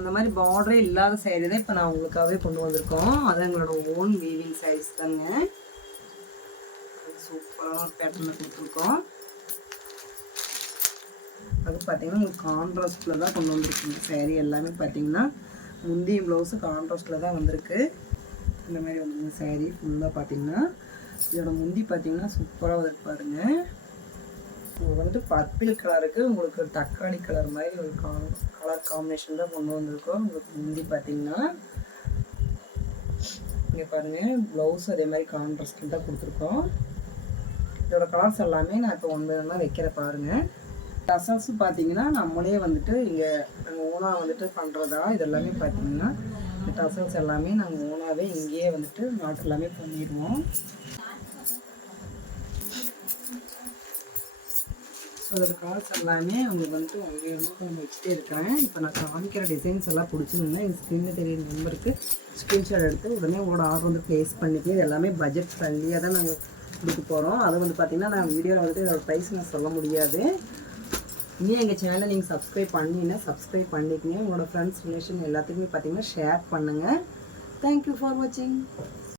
அந்த மாதிரி பார்டரே இல்லாத சாரீ தான் இப்போ நான் உங்களுக்காகவே கொண்டு வந்திருக்கோம். அது எங்களோட ஓன் வீவிங் சாரீஸ் தாங்க. சூப்பரான ஒரு பேட்டர்னில் கொடுத்துருக்கோம். அது பார்த்தீங்கன்னா உங்களுக்கு கான்ட்ராஸ்டில் தான் கொண்டு வந்திருக்குங்க. சாரீ எல்லாமே பார்த்தீங்கன்னா முந்தைய ப்ளவுஸு கான்ட்ராஸ்டில் தான் வந்திருக்கு. இந்த மாதிரி வந்துங்க சாரீ ஃபுல்லாக பார்த்தீங்கன்னா. இதோட முந்தி பார்த்தீங்கன்னா சூப்பராக வந்து பாருங்கள். உங்களுக்கு வந்துட்டு பர்பிள் கலருக்கு உங்களுக்கு தக்காளி கலர் மாதிரி ஒரு கலர் காம்பினேஷன் தான் கொண்டு வந்திருக்கோம். உங்களுக்கு முந்தி பார்த்தீங்கன்னா இங்கே பாருங்கள், ப்ளவுஸ் அதே மாதிரி கான்ட்ராஸ்ட் தான் கொடுத்துருக்கோம். இதோட கலர்ஸ் எல்லாமே நான் இப்போ ஒன்று வைக்கிற பாருங்கள். டசல்ஸும் பார்த்தீங்கன்னா நம்மளே வந்துட்டு இங்கே நாங்கள் ஓனாக வந்துட்டு பண்ணுறதா. இது எல்லாமே பார்த்தீங்கன்னா இந்த டசல்ஸ் எல்லாமே நாங்கள் ஓனாகவே இங்கேயே வந்துட்டு நாட்டு எல்லாமே பண்ணிடுவோம். ஸோ அதோட கலர்ஸ் எல்லாமே உங்களுக்கு வந்துட்டு ஒன்றே ஒன்று வச்சுட்டே இருக்கிறேன். இப்போ நான் காமிக்கிற டிசைன்ஸ் எல்லாம் பிடிச்சிருந்தேன்னா எங்கள் ஸ்க்ரீனில் தெரியுற நம்பருக்கு ஸ்க்ரீன்ஷாட் எடுத்து உடனே உங்களோட ஆர்டர் வந்து ப்ளேஸ் பண்ணிட்டு இது எல்லாமே பட்ஜெட் ஃப்ரெண்ட்லியாக தான் நாங்கள் கொடுக்க போகிறோம். அது வந்து பார்த்திங்கன்னா நான் வீடியோவில் வந்துட்டு இதோட ப்ரைஸ் நான் சொல்ல முடியாது. இன்னும் எங்கள் சேனலை நீங்கள் சப்ஸ்கிரைப் பண்ணிக்கங்க. உங்களோட ஃப்ரெண்ட்ஸ் ரிலேஷன் எல்லாத்துக்குமே பார்த்தீங்கன்னா ஷேர் பண்ணுங்கள். தேங்க்யூ ஃபார் வாட்சிங்.